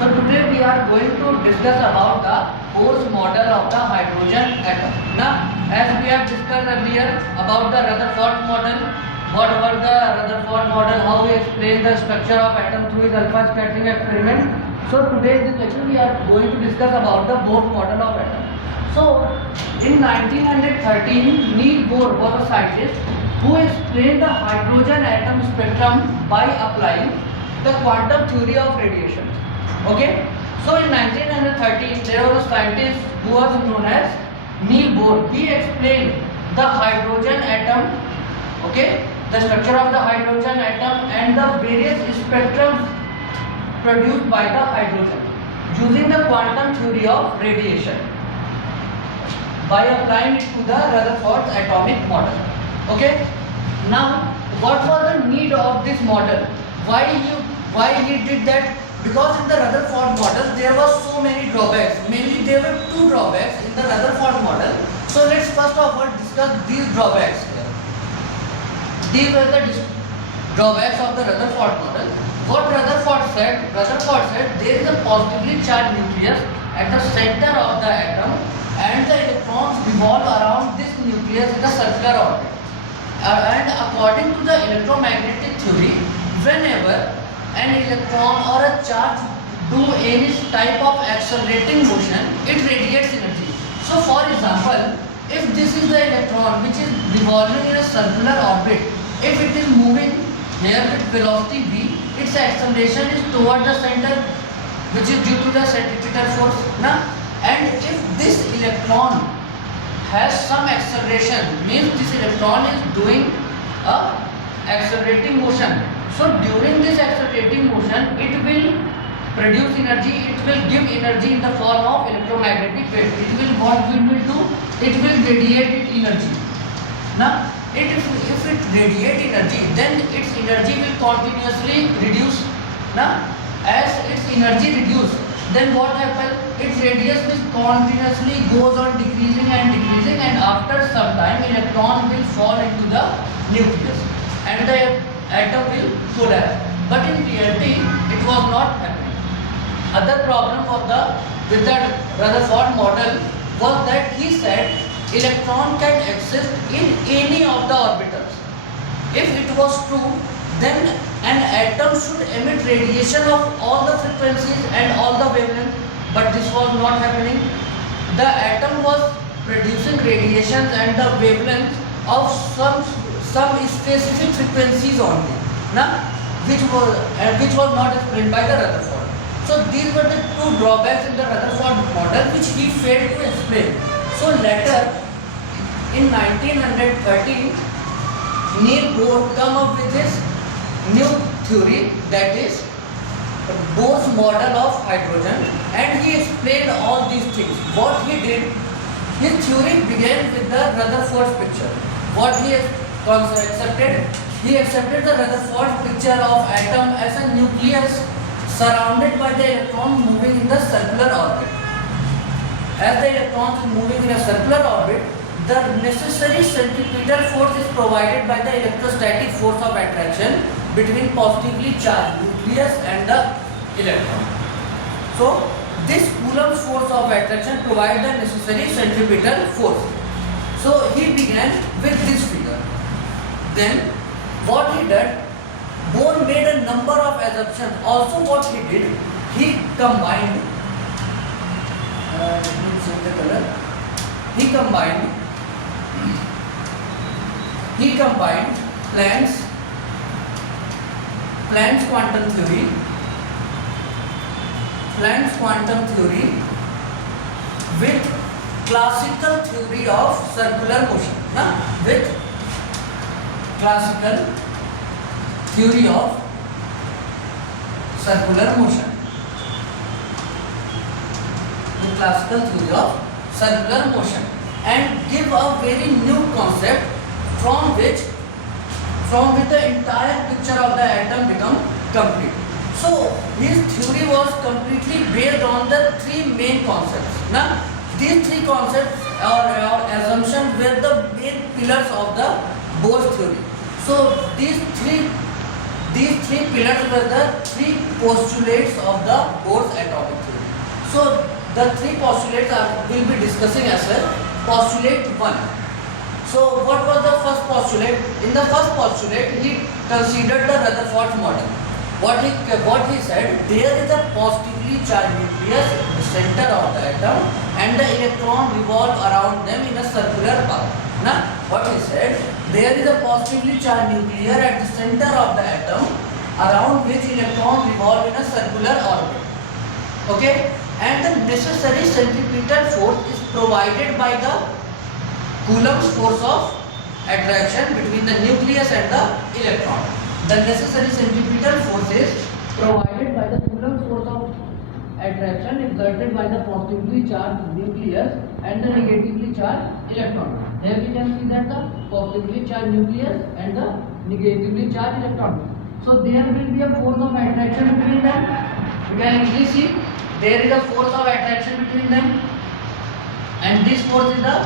So today we are going to discuss about the Bohr's model of the hydrogen atom. Now, as we have discussed earlier about the Rutherford model, what was the Rutherford model, how we explain the structure of atom through his alpha scattering experiment. So today in this lecture we are going to discuss about the Bohr model of atom. So in 1913, Niels Bohr was a scientist who explained the hydrogen atom spectrum by applying the quantum theory of radiation. Okay, so in 1913 there was a scientist who was known as Niels Bohr. He explained the hydrogen atom, okay, the structure of the hydrogen atom and the various spectrums produced by the hydrogen using the quantum theory of radiation by applying it to the Rutherford's atomic model. Okay, now what was the need of this model? Why he did that? Because in the Rutherford model there were so many drawbacks. Mainly there were two drawbacks in the Rutherford model. So let's first of all discuss these drawbacks here. These were the drawbacks of the Rutherford model. What Rutherford said there is a positively charged nucleus at the center of the atom and the electrons revolve around this nucleus in a circular orbit. And according to the electromagnetic theory, whenever an electron or a charge do any type of accelerating motion, it radiates energy. So for example, if this is the electron which is revolving in a circular orbit, if it is moving here with velocity v, its acceleration is toward the center, which is due to the centripetal force. And if this electron has some acceleration, means this electron is doing a accelerating motion. So during this accelerating motion, it will produce energy, it will give energy in the form of electromagnetic wave. What it will do? It will radiate energy. Now, if it radiates energy, then its energy will continuously reduce. Now, as its energy reduces, then what happens? Its radius will continuously goes on decreasing and after some time electron will fall into the nucleus and the atom will collapse. But in reality, it was not happening. Other problem with the Rutherford model was that he said electron can exist in any of the orbitals. If it was true, then an atom should emit radiation of all the frequencies and all the wavelengths. But this was not happening. The atom was producing radiations and the wavelengths of some specific frequencies only, which was not explained by the Rutherford. So these were the two drawbacks in the Rutherford model which he failed to explain. So later, in 1913, Niels Bohr came up with this new theory, that is Bohr's model of hydrogen, and he explained all these things. What he did, his theory began with the Rutherford's picture. What he accepted? He accepted the Rutherford picture of atom as a nucleus surrounded by the electron moving in the circular orbit. As the electron is moving in a circular orbit, the necessary centripetal force is provided by the electrostatic force of attraction between positively charged nucleus and the electron. So this Coulomb's force of attraction provides the necessary centripetal force. So he began with this figure. Then what he did, Bohr made a number of assumptions. Also what he did, he combined Planck's quantum theory with classical theory of circular motion. With classical theory of circular motion. With classical theory of circular motion, and give a very new concept from which the entire picture of the atom become complete. So his theory was completely based on the three main concepts. Now these three concepts or assumptions were the main pillars of the Bohr's theory. So these three pillars were the three postulates of the Bohr's atomic the three postulates will be discussing as well. Postulate 1. So what was the first postulate? In the first postulate, he considered the Rutherford model. What he said, there is a positively charged nucleus in the center of the atom and the electron revolve around them in a circular path. Now, what he said, there is a positively charged nucleus at the center of the atom around which electron revolve in a circular orbit. Okay, and the necessary centripetal force is provided by the Coulomb's force of attraction between the nucleus and the electron. The necessary centripetal force is provided by the Coulomb's force of attraction exerted by the positively charged nucleus and the negatively charged electron. Here we can see that the positively charged nucleus and the negatively charged electron. So there will be a force of attraction between them. You can easily see there is a force of attraction between them, and this force is the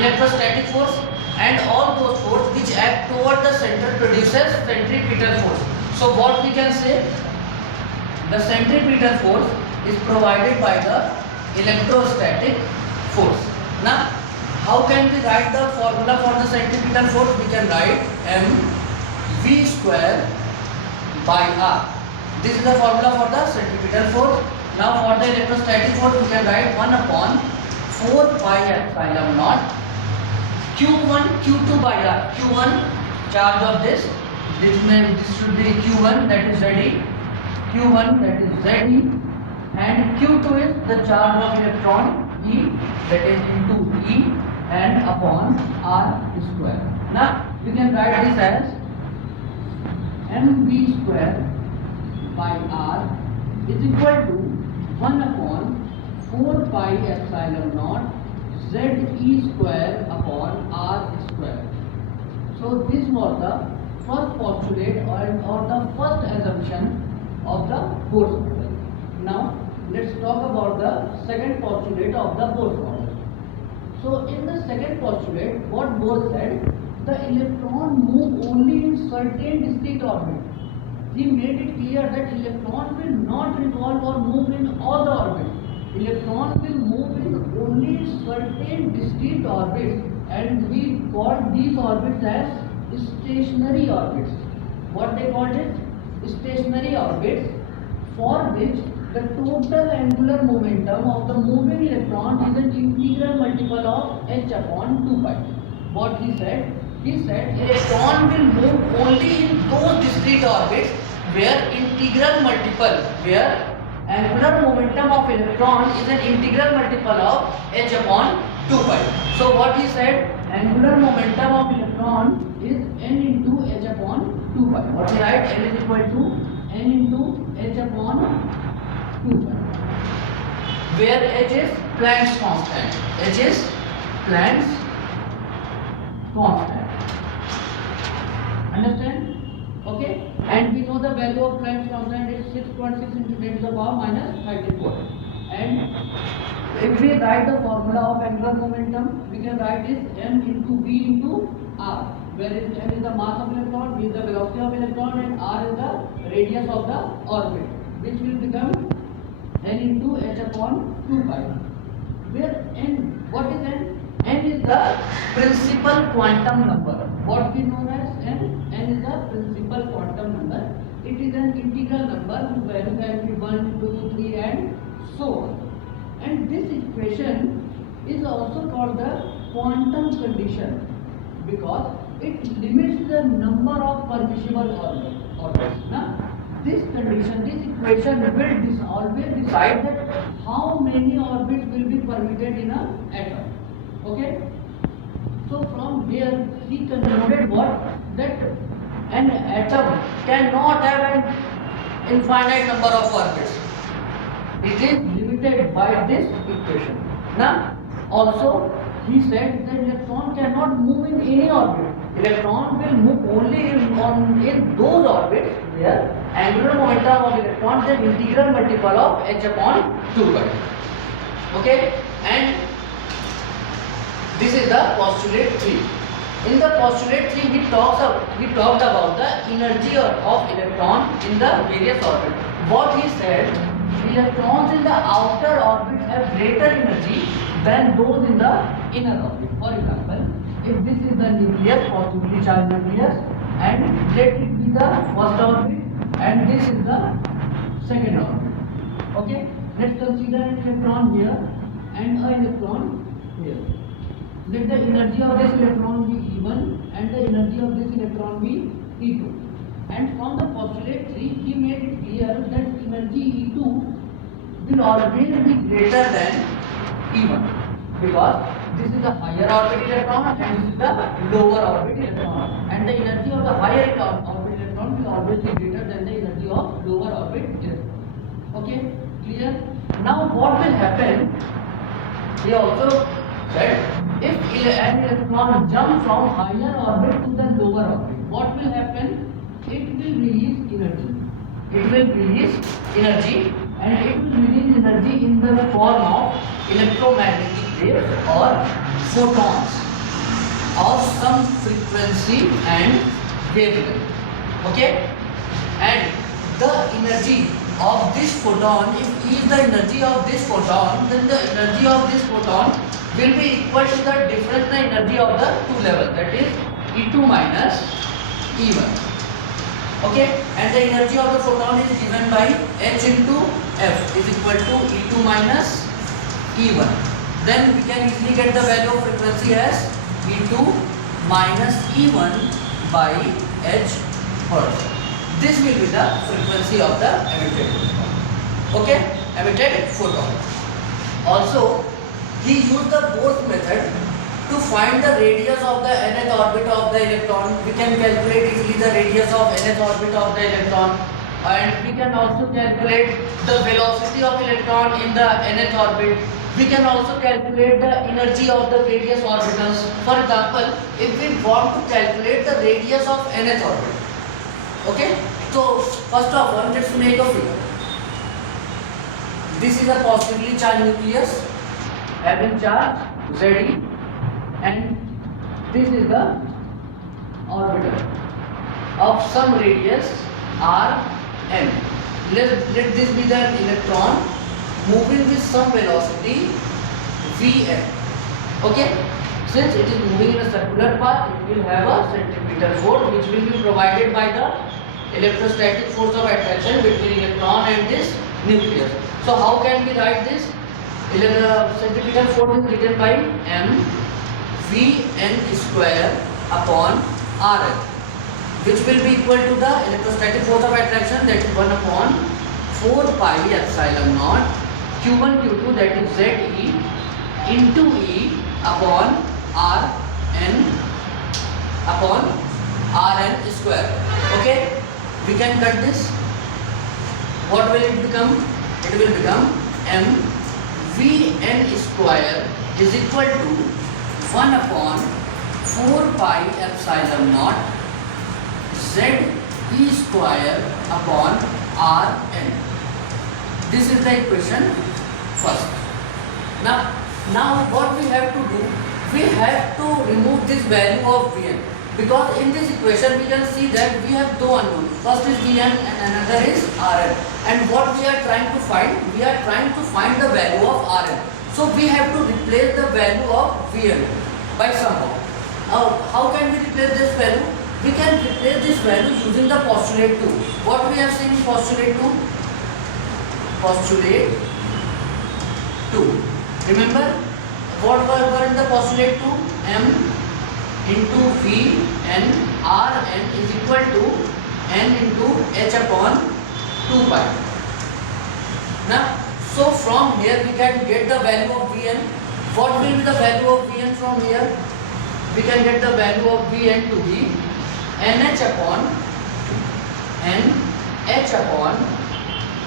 electrostatic force, and all those forces which act toward the center produces centripetal force. So what we can say, the centripetal force is provided by the electrostatic force. Now how can we write the formula for the centripetal force? We can write mv square by r. This is the formula for the centripetal force. Now for the electrostatic force, we can write 1 upon 4 pi epsilon naught Q1 Q2 by R. Q1 charge of this should be Q1, that is Ze. Q1, that is Ze, and Q2 is the charge of electron E, that is into E, and upon R square. Now we can write this as mv square by R is equal to 1 upon 4 pi epsilon naught Ze square upon R square. So this was the first postulate or the first assumption of the Bohr's model. Now let's talk about the second postulate of the Bohr's model. So in the second postulate, what Bohr said, the electron move only in certain discrete orbits. He made it clear that electron will not revolve or move in all the orbits. Electron will move in only certain discrete orbits, and we call these orbits as stationary orbits. What they called it? Stationary orbits, for which the total angular momentum of the moving electron is an integral multiple of h upon 2 pi. What he said? He said electron will move only in those discrete orbits where integral multiple, where angular momentum of electron is an integral multiple of h upon 2 pi. So what he said, angular momentum of electron is n into h upon 2 pi. What he write? N is equal to n into h upon 2 pi, where h is Planck's constant. H is Planck's constant. Understand? Okay, and we know the value of Planck's constant is 6.6 into 10 to the power minus 34. And if we write the formula of angular momentum, we can write this m into v into r, where m is the mass of electron, v is the velocity of electron, and r is the radius of the orbit, which will become n into h upon 2 pi. Where n, what is n? N is the principal quantum number. What we know as n? N is the principal quantum number. It is an integral number whose value can be 1, 2, 3 and so on. And this equation is also called the quantum condition because it limits the number of permissible orbits. Now, this condition, this equation will always decide that how many orbits will be permitted in an atom. Okay? So from here he concluded what? That an atom cannot have an infinite number of orbits. It is limited by this equation. Now also he said that electron cannot move in any orbit. Electron will move only in those orbits where angular momentum of electron is an integral multiple of h upon 2 pi. Okay? And this is the postulate 3. In the postulate 3, we talked about the energy of electron in the various orbits. What he said, electrons in the outer orbits have greater energy than those in the inner orbit. For example, if this is the nucleus, positively charged nucleus, and let it be the first orbit, and this is the second orbit. Okay, let's consider an electron here and an electron here. Let the energy of this electron be E1 and the energy of this electron be E2. And from the postulate 3, he made it clear that energy E2 will always be greater than E1, because this is the higher orbit electron and this is the lower orbit electron, and the energy of the higher orbit electron will always be greater than the energy of lower orbit electron. Okay, clear? Now what will happen? He also said if an electron jumps from higher orbit to the lower orbit, what will happen? It will release energy. It will release energy, and it will release energy in the form of electromagnetic waves or photons of some frequency and wavelength. Okay? And the energy of this photon, if E is the energy of this photon, then the energy of this photon will be equal to the difference in the energy of the two levels, that is E2 minus E1. Okay, and the energy of the photon is given by h into f is equal to E2 minus E1. Then we can easily get the value of frequency as E2 minus E1 by h hertz. This will be the frequency of the emitted photon. Okay, emitted photon. Also, he used the Bose method to find the radius of the nth orbit of the electron. We can calculate easily the radius of nth orbit of the electron, and we can also calculate the velocity of electron in the nth orbit. We can also calculate the energy of the various orbitals. For example, if we want to calculate the radius of nth orbit, okay, so first of all, let's make a figure. This is a positively charged nucleus having charge Ze, and this is the orbital of some radius Rn. Let this be the electron moving with some velocity Vn. Okay, since it is moving in a circular path, it will have a centripetal force which will be provided by the electrostatic force of attraction between electron and this nucleus. So how can we write this? Centripetal force is written by m Vn square upon Rn, which will be equal to the electrostatic force of attraction, that is 1 upon 4 pi epsilon naught Q1 Q2, that is Ze into E upon Rn square. Okay, we can cut this. What will it become? It will become m Vn square is equal to 1 upon 4 pi epsilon naught Ze square upon Rn. This is the equation first. Now what we have to do? We have to remove this value of Vn, because in this equation we can see that we have two unknowns. First is Vn and another is Rn. And what we are trying to find? We are trying to find the value of Rn. So we have to replace the value of Vn by somehow. How can we replace this value? We can replace this value using the postulate 2. What we have seen in postulate 2? Postulate 2. Remember what were in the postulate 2? M into V n Rn is equal to n into h upon 2 pi. Now, so from here we can get the value of Vn. What will be the value of Vn from here? We can get the value of Vn to be nh upon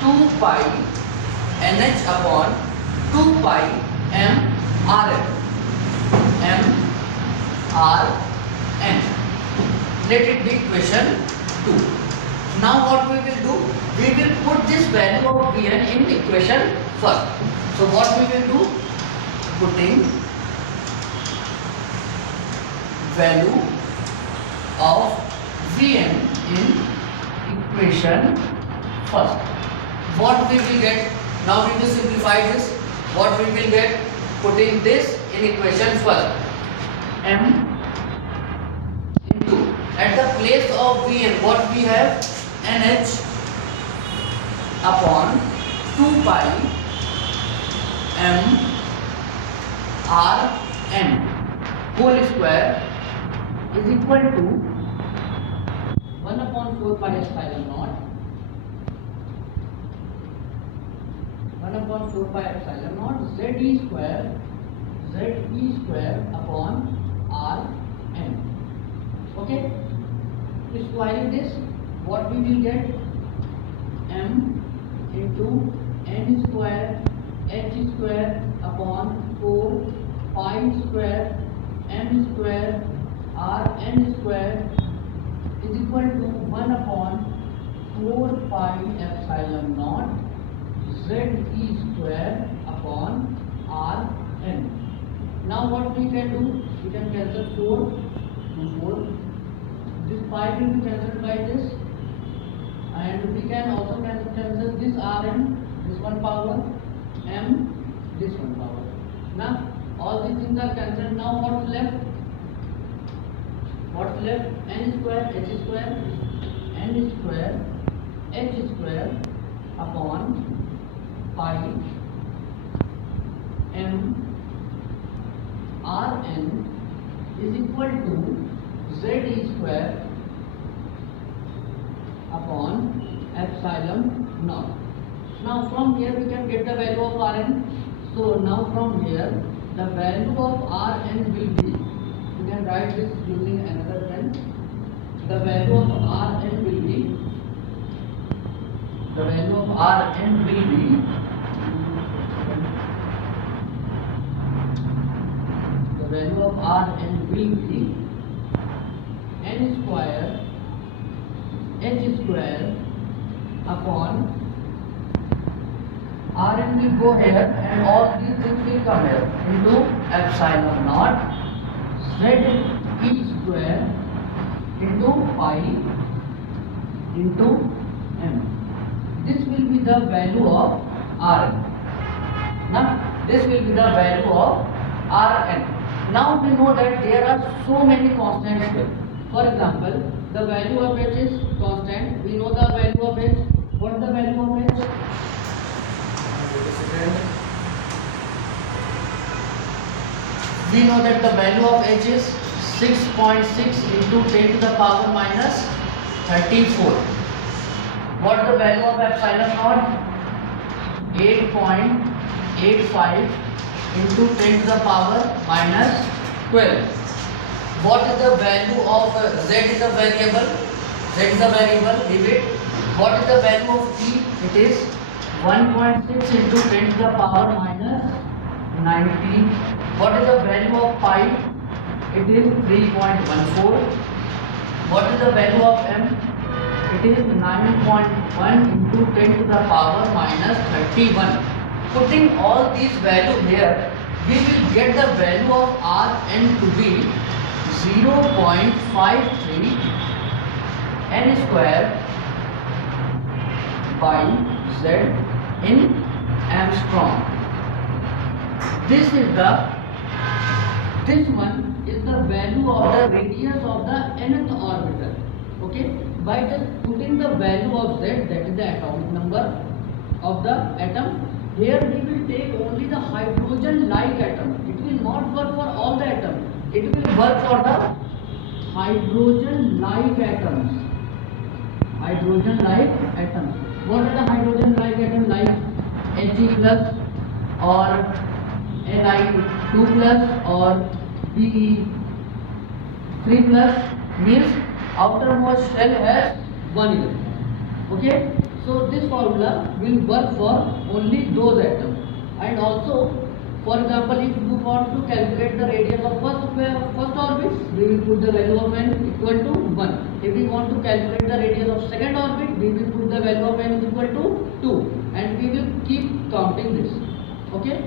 2 pi nh upon 2 pi m Rn. Let it be equation 2. Now what we will do? We will put this value of Vn in equation first. So what we will do? Putting value of Vn in equation first. What we will get? Now we will simplify this. what we will get? Putting this in equation first. M into, at the place of Vn, what we have? NH upon 2 pi m r n whole square is equal to 1 upon 4 pi epsilon naught, 1 upon 4 pi epsilon naught z e square upon r n. Okay, squaring this, what we will get? M into n square h square upon 4 pi square m square r n square is equal to 1 upon 4 pi epsilon naught z e square upon r n. Now what we can do? We can cancel 4 to 4. This pi will be cancelled by this, and we can also cancel this rn, this one power, m, this one power. Now all these things are cancelled. Now what's left? What's left? N square h square h square upon pi m r n is equal to z e square upon epsilon naught. Now from here we can get the value of Rn. So now from here the value of Rn will be, you can write this using another pen. The value of Rn will be, the value of Rn will be n square h square upon Rn will go here and all these things will come here into epsilon naught z e square into pi into m. This will be the value of Rn. Now this will be the value of Rn. Now we know that there are so many constants here. For example, the value of h is constant. We know the value of h. What is the value of h? We know that the value of h is 6.6 into 10 to the power minus 34. What is the value of epsilon naught? 8.85 into 10 to the power minus 12. What is the value of z is a variable? Z is a variable, leave it. What is the value of t? It is 1.6 into 10 to the power minus 90. What is the value of pi? It is 3.14. What is the value of m? It is 9.1 into 10 to the power minus 31. Putting all these values here, we will get the value of Rn to be 0.53 n square by z in Armstrong. This one is the value of the radius of the nth orbital. Okay, by just putting the value of z, that is the atomic number of the atom. Here we will take only the hydrogen-like atom. It will not work for all the atoms. It will work for the hydrogen-like atoms. Hydrogen-like atoms. What are the hydrogen-like atoms? Like He plus or Ni2 plus or Be3 plus means outermost shell has 1 electron. Okay. So this formula will work for only those atoms. And also, for example, if you want to calculate the radius of first orbit, we will put the value of n equal to 1. If we want to calculate the radius of second orbit, we will put the value of n equal to 2, and we will keep counting this. Okay.